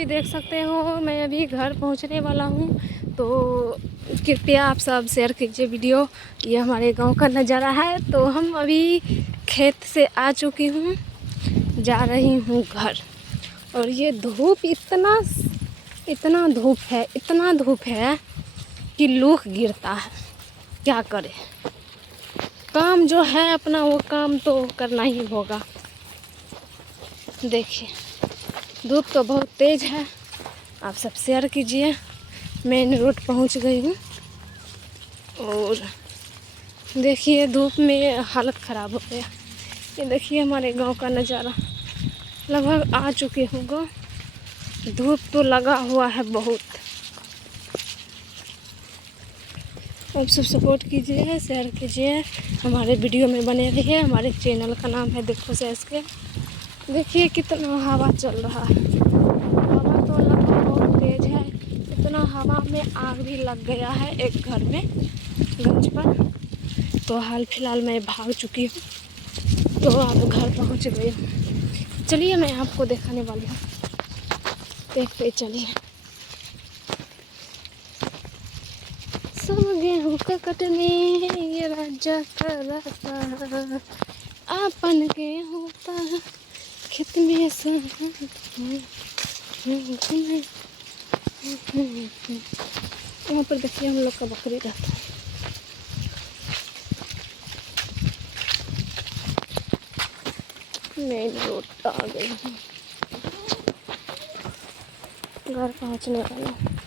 अभी देख सकते हो मैं अभी घर पहुंचने वाला हूं, तो कृपया आप सब शेयर कीजिए वीडियो। ये हमारे गांव का नज़ारा है। तो हम अभी खेत से आ चुकी हूं, जा रही हूं घर। और ये धूप इतना धूप है कि लूह गिरता है। क्या करें, काम जो है अपना वो काम तो करना ही होगा। देखिए धूप तो बहुत तेज़ है। आप सब शेयर कीजिए। मेन रोड पहुंच गई हूँ और देखिए धूप में हालत ख़राब हो गया। ये देखिए हमारे गांव का नज़ारा। लगभग आ चुके होगा। धूप तो लगा हुआ है बहुत। आप सब सपोर्ट कीजिए, शेयर कीजिए, हमारे वीडियो में बने रहिए। हमारे चैनल का नाम है देखो सैस के। देखिए कितना हवा चल रहा है। हवा तो लगभग बहुत तेज़ है। इतना हवा में आग भी लग गया है एक घर में गंज पर। तो हाल फिलहाल मैं भाग चुकी हूँ, तो अब घर पहुँच गई हूँ। चलिए मैं आपको दिखाने वाली हूँ, देखते चलिए। सब गेहूँ का कटने ये राजा का रास्ता, आपन गेहूँ का खेत में वहाँ पर देखिए हम लोग का बकरी रहता है। मेन रोड आ गई हूँ, घर पहुँचने वाला हूँ।